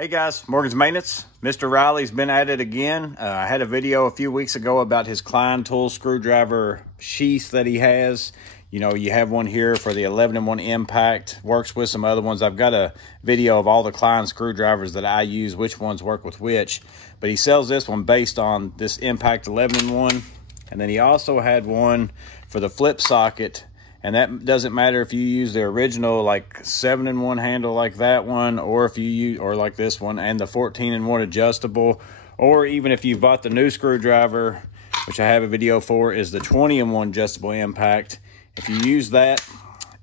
Hey guys, Morgan's Maintenance. Mr. Riley's been at it again. I had a video a few weeks ago about his Klein tool screwdriver sheath that he has. You know, you have one here for the 11-in-1 impact. Works with some other ones. I've got a video of all the Klein screwdrivers that I use, which ones work with which. But he sells this one based on this impact 11-in-1. And then he also had one for the flip socket. And that doesn't matter if you use the original like 7-in-1 handle like that one, or if you use, or like this one, and the 14-in-1 adjustable, or even if you bought the new screwdriver, which I have a video for, is the 20-in-1 adjustable impact. If you use that,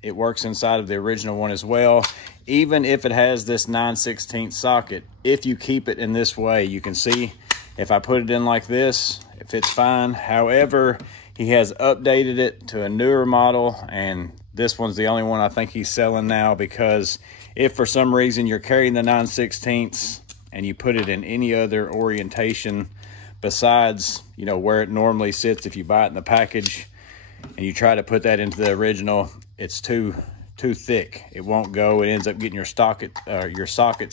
it works inside of the original one as well. Even if it has this 9/16 socket, if you keep it in this way, you can see if I put it in like this, it fits fine. However, he has updated it to a newer model, and this one's the only one I think he's selling now, because if for some reason you're carrying the 9/16 and you put it in any other orientation besides, you know, where it normally sits if you buy it in the package, and you try to put that into the original, it's too thick. It won't go. It ends up getting your socket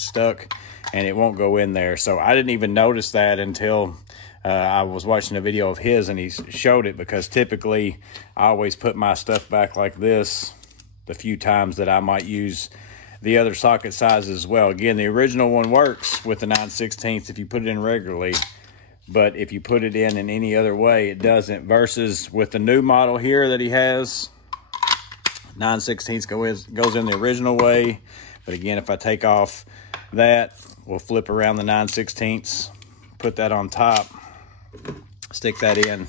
stuck, and it won't go in there. So I didn't even notice that until I was watching a video of his and he showed it, because typically I always put my stuff back like this the few times that I might use the other socket sizes as well. Again, the original one works with the 9/16 if you put it in regularly, but if you put it in any other way, it doesn't. Versus with the new model here that he has, 9/16 goes in the original way. But again, if I take off that, we'll flip around the 9/16, put that on top, stick that in,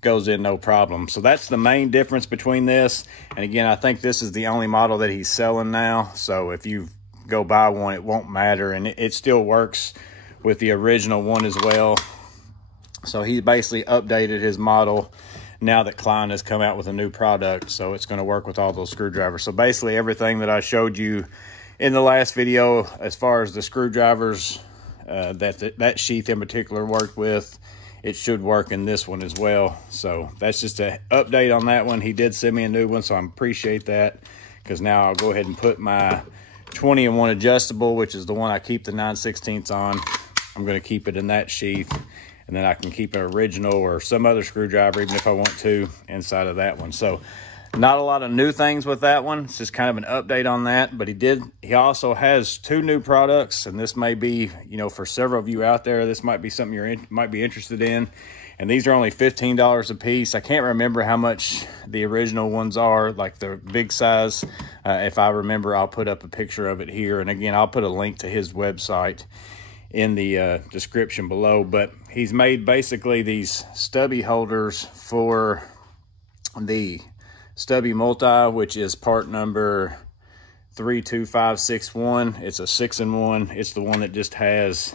goes in no problem. So that's the main difference between this. And again, I think this is the only model that he's selling now. So if you go buy one, it won't matter, and it still works with the original one as well. So he basically updated his model now that Klein has come out with a new product. So it's going to work with all those screwdrivers. So basically everything that I showed you in the last video as far as the screwdrivers that sheath in particular worked with, it should work in this one as well. So that's just an update on that one. He did send me a new one, so I appreciate that, because now I'll go ahead and put my 20-in-1 adjustable, which is the one I keep the 9/16 on. I'm going to keep it in that sheath, and then I can keep an original or some other screwdriver, even if I want to, inside of that one. So not a lot of new things with that one. It's just kind of an update on that. But he also has two new products, and this may be, you know, for several of you out there, this might be something you might be interested in. And these are only $15 a piece. I can't remember how much the original ones are, like the big size. If I remember, I'll put up a picture of it here. And again, I'll put a link to his website in the description below. But he's made basically these stubby holders for the Stubby Multi, which is part number 32561. It's a 6-in-1. It's the one that just has,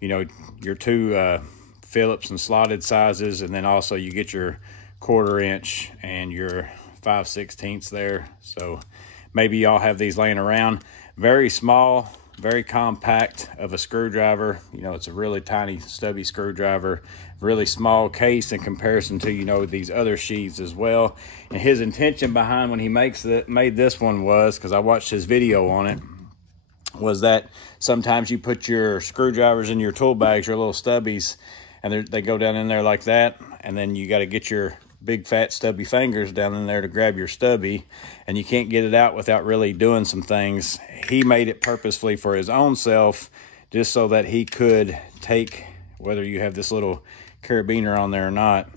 you know, your two Phillips and slotted sizes, and then also you get your 1/4 inch and your 5/16 there. So maybe y'all have these laying around. Very small, very compact of a screwdriver. You know, it's a really tiny stubby screwdriver, really small case in comparison to, you know, these other sheaths as well. And his intention behind when he made this one was, because I watched his video on it, was that sometimes you put your screwdrivers in your tool bags, your little stubbies, and they go down in there like that, and then you got to get your big fat stubby fingers down in there to grab your stubby, and you can't get it out without really doing some things. He made it purposefully for his own self, just so that he could take, whether you have this little carabiner on there or not,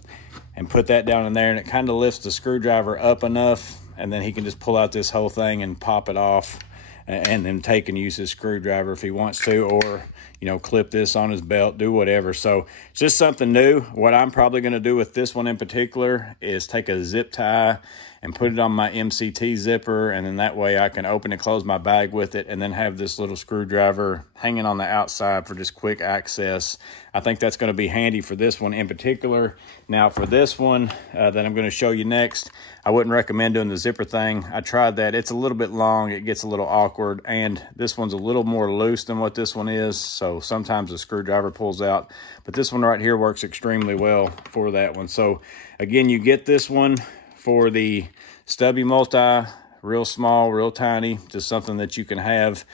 and put that down in there, and it kind of lifts the screwdriver up enough, and then he can just pull out this whole thing and pop it off, and then take and use his screwdriver if he wants to, or, you know, clip this on his belt, do whatever. So it's just something new. What I'm probably going to do with this one in particular is take a zip tie and put it on my MCT zipper, and then that way I can open and close my bag with it, and then have this little screwdriver hanging on the outside for just quick access. I think that's going to be handy for this one in particular. Now for this one that I'm going to show you next, I wouldn't recommend doing the zipper thing. I tried that. It's a little bit long. It gets a little awkward, and this one's a little more loose than what this one is, so sometimes the screwdriver pulls out. But this one right here works extremely well for that one. So again, you get this one for the Stubby Multi real small, real tiny, just something that you can have.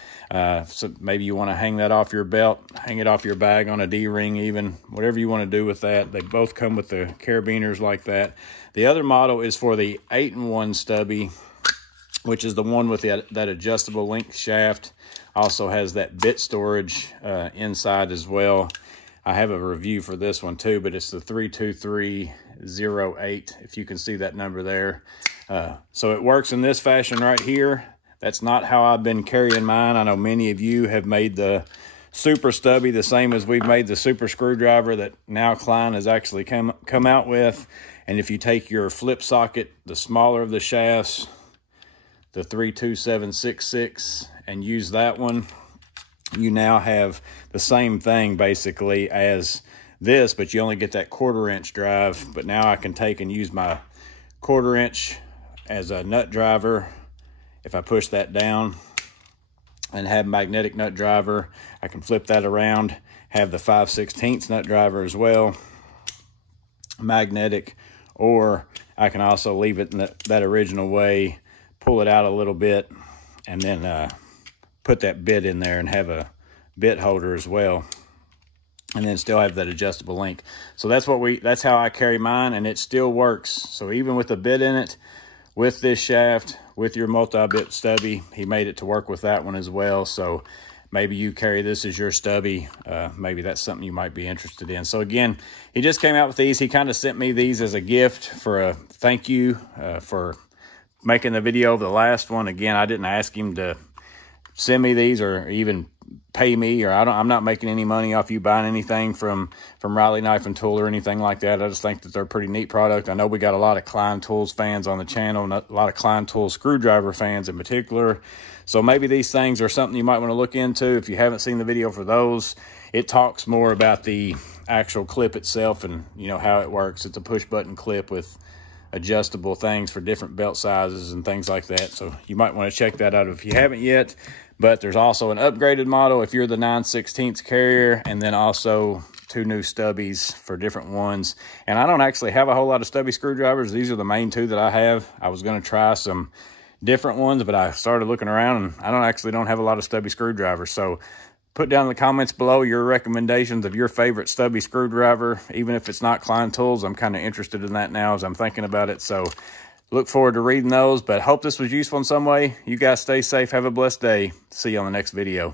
So maybe you want to hang that off your belt, hang it off your bag on a D-ring even, whatever you want to do with that. They both come with the carabiners like that. The other model is for the 8-in-1 stubby, which is the one with that adjustable length shaft. Also has that bit storage inside as well. I have a review for this one too, but it's the 32308, if you can see that number there. So it works in this fashion right here. That's not how I've been carrying mine. I know many of you have made the super stubby the same as we've made the super screwdriver that now Klein has actually come out with. And if you take your flip socket, the smaller of the shafts, the 32766, and use that one, you now have the same thing basically as this, but you only get that 1/4 inch drive. But now I can take and use my 1/4 inch as a nut driver. If I push that down and have magnetic nut driver, I can flip that around, have the 5/16 nut driver as well, magnetic, or I can also leave it in that original way, pull it out a little bit, and then put that bit in there and have a bit holder as well, and then still have that adjustable link. So that's how I carry mine, and it still works. So even with the bit in it, with this shaft, with your multi-bit stubby, he made it to work with that one as well. So maybe you carry this as your stubby. Maybe that's something you might be interested in. So again, he just came out with these. He kind of sent me these as a gift for a thank you for making the video of the last one. Again, I didn't ask him to send me these or even pay me, or I'm not making any money off you buying anything from Riley Knife and Tool or anything like that. I just think that they're a pretty neat product. I know we got a lot of Klein Tools fans on the channel, and a lot of Klein Tools screwdriver fans in particular. So maybe these things are something you might want to look into. If you haven't seen the video for those, it talks more about the actual clip itself and how it works. It's a push button clip with adjustable things for different belt sizes and things like that. So you might want to check that out if you haven't yet. But there's also an upgraded model if you're the 9/16 carrier, and then also 2 new stubbies for different ones. And I don't actually have a whole lot of stubby screwdrivers. These are the main 2 that I have. I was going to try some different ones, but I started looking around and I don't have a lot of stubby screwdrivers. So put down in the comments below your recommendations of your favorite stubby screwdriver. Even if it's not Klein Tools, I'm kind of interested in that now as I'm thinking about it. So look forward to reading those, but hope this was useful in some way. You guys stay safe. Have a blessed day. See you on the next video.